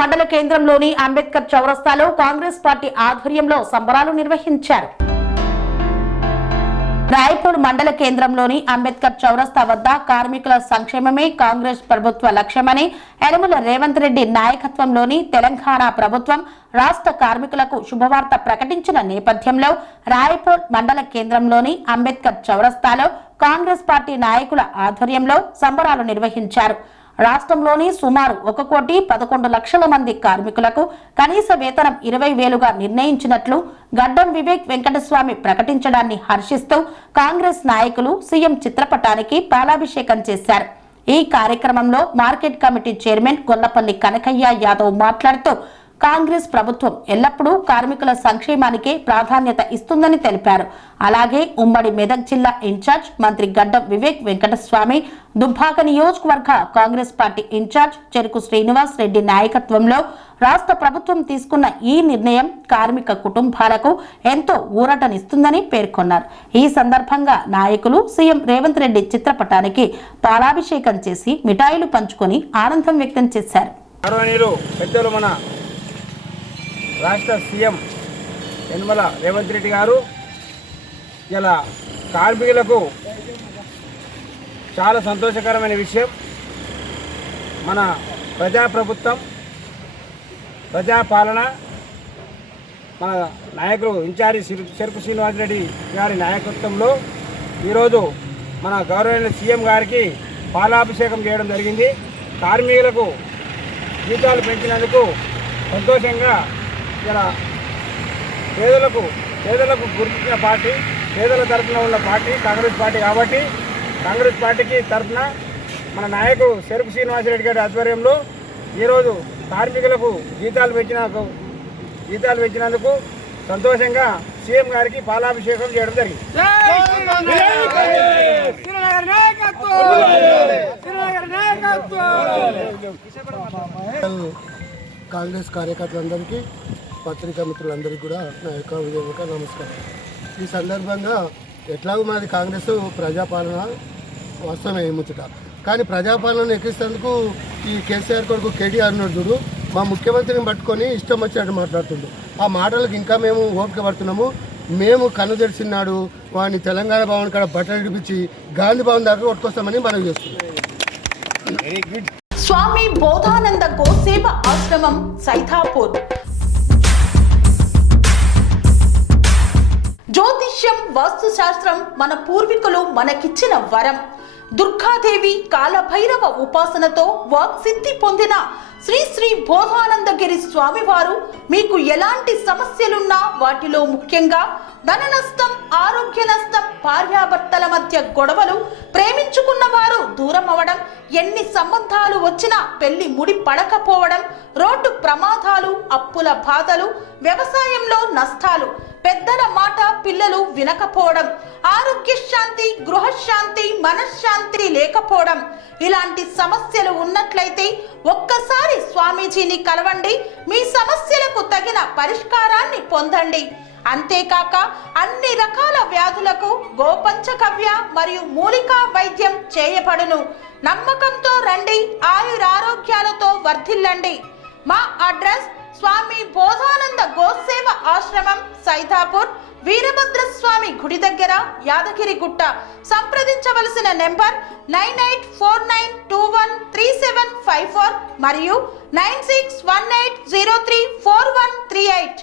మండల కేంద్రంలోని అంబేద్కర్ చౌరస్తాలో కాంగ్రెస్ పార్టీ ఆధ్వర్యంలో సంబరాలు నిర్వహించారు. రాయపూర్ మండల కేంద్రంలోని అంబేద్కర్ చౌరస్తా వద్ద కార్మికుల సంక్షేమమే కాంగ్రెస్ ప్రభుత్వ లక్ష్యమని యనమల రేవంత్ రెడ్డి నాయకత్వంలోని తెలంగాణ ప్రభుత్వం రాష్ట్ర కార్మికులకు శుభవార్త ప్రకటించిన నేపథ్యంలో రాయపూర్ మండల కేంద్రంలోని అంబేద్కర్ చౌరస్తాలో కాంగ్రెస్ పార్టీ నాయకుల ఆధ్వర్యంలో సంబరాలు నిర్వహించారు. రాష్ట్రంలోని సుమారు 1,11,00,000 మంది కార్మికులకు కనీస వేతనం 20,000గా నిర్ణయించినట్లు గడ్డం వివేక్ వెంకటస్వామి ప్రకటించడాన్ని హర్షిస్తూ కాంగ్రెస్ నాయకులు సీఎం చిత్రపటానికి పాలాభిషేకం చేశారు. ఈ కార్యక్రమంలో market committee chairman Gollapalli Kanakayya Yadav మాట్లాడుతూ కాంగ్రెస్ ప్రభుత్వం ఎల్లప్పుడూ కార్మికుల సంక్షేమానికే ప్రాధాన్యత ఇస్తుందని తెలిపారు. అలాగే ఉమ్మడి మెదక్ జిల్లా ఇన్ఛార్జ్ మంత్రి గడ్డం వివేక్ వెంకటస్వామి, దుబ్బాక నియోజకవర్గ కాంగ్రెస్ పార్టీ ఇన్ఛార్జ్ చెరుకు శ్రీనివాస్ రెడ్డి నాయకత్వంలో రాష్ట్ర ప్రభుత్వం తీసుకున్న ఈ నిర్ణయం కార్మిక కుటుంబాలకు ఎంతో ఊరటనిస్తుందని పేర్కొన్నారు. ఈ సందర్భంగా నాయకులు సీఎం రేవంత్ రెడ్డి చిత్రపటానికి పాలాభిషేకం చేసి మిఠాయిలు పంచుకొని ఆనందం వ్యక్తం చేశారు. రాష్ట్ర సీఎం యనమల రేవంత్ రెడ్డి గారు ఇలా కార్మికులకు చాలా సంతోషకరమైన విషయం. మన ప్రజాప్రభుత్వం, ప్రజాపాలన, మన నాయకులు ఇన్ఛార్జి చెరుకు శ్రీనివాస్ రెడ్డి గారి నాయకత్వంలో ఈరోజు మన గౌరవనీయ సీఎం గారికి పాలాభిషేకం చేయడం జరిగింది. కార్మికులకు జీతాలు పెంచినందుకు సంతోషంగా ఇలా పేదలకు గుర్తించిన పార్టీ, పేదల తరఫున ఉన్న పార్టీ కాంగ్రెస్ పార్టీ కాబట్టి కాంగ్రెస్ పార్టీకి తరఫున మన నాయకుడు చెరుకు శ్రీనివాసరెడ్డి గారి ఆధ్వర్యంలో ఈరోజు కార్మికులకు జీతాలు పెంచినందుకు సంతోషంగా సీఎం గారికి పాలాభిషేకం చేయడం జరిగింది. కాంగ్రెస్ కార్యకర్తలందరికీ, పత్రికా మిత్రులందరికీ కూడా నా యొక్క విధంగా నమస్కారం. ఈ సందర్భంగా ఎట్లాగో మాది కాంగ్రెస్ ప్రజాపాలన వాస్తవమే ముచ్చట, కానీ ప్రజాపాలన ఎక్కిస్తేందుకు ఈ కేసీఆర్ కొడుకు కేటీఆర్ చూడు మా ముఖ్యమంత్రిని పట్టుకొని ఇష్టం వచ్చినట్టు మాట్లాడుతుండు. ఆ మాటలకు ఇంకా మేము ఓపిక పడుతున్నాము. మేము కన్ను తెరిచినాడు వాడిని తెలంగాణ భవన్ కాడ బట్టలు ఇడిపించి గాంధీ భవన్ దగ్గర కొట్టుకొస్తామని మనం చేస్తున్నాం. స్వామి బోధానంద గోసేవ ఆశ్రమం సైథాపూర్. జ్యోతిష్యం, వాస్తుశాస్త్రం మన పూర్వీకులు మనకిచ్చిన వరం. దుర్గాదేవి, కాలభైరవ ఉపాసనతో వాక్సిద్ధి పొందిన శ్రీ శ్రీ బోధానందగిరి స్వామివారు మీకు ఎలాంటి సమస్యలున్నా, వాటిలో ముఖ్యంగా ధన నష్టం, ఆరోగ్య నష్టం, భార్యాభర్తల మధ్య గొడవలు, ప్రేమించుకున్న వారు దూరం అవడం, ఎన్ని సంబంధాలు వచ్చినా పెళ్లి ముడి పడకపోవడం, రోడ్డు ప్రమాదాలు, అప్పుల బాధలు, వ్యవసాయంలో నష్టాలు, పెద్దల మాట పిల్లలు వినకపోవడం, ఆరోగ్య శాంతి, గృహశాంతి, మనశ్శాంతి లేకపోవడం, ఇలాంటి సమస్యలు ఉన్నట్లయితే ఒక్కసారి స్వామీజీని కలవండి. మీ సమస్యలకు తగిన పరిష్కారాన్ని పొందండి. అంతేకాక అన్ని రకాల వ్యాధులకు గోపంచకవ్య మరియు మూలికా వైద్యం చేయబడును. నమ్మకంతో రండి, ఆయురారోగ్యాలతో వర్ధిల్లండి. మా అడ్రస్ స్వామి బోధానంద గోసేవ ఆశ్రమం, సైథాపూర్, వీరభద్రస్వామి గుడి దగ్గర, యాదగిరిగుట్ట. సంప్రదించవలసిన నెంబర్ 9849213754 మరియు 9618034138.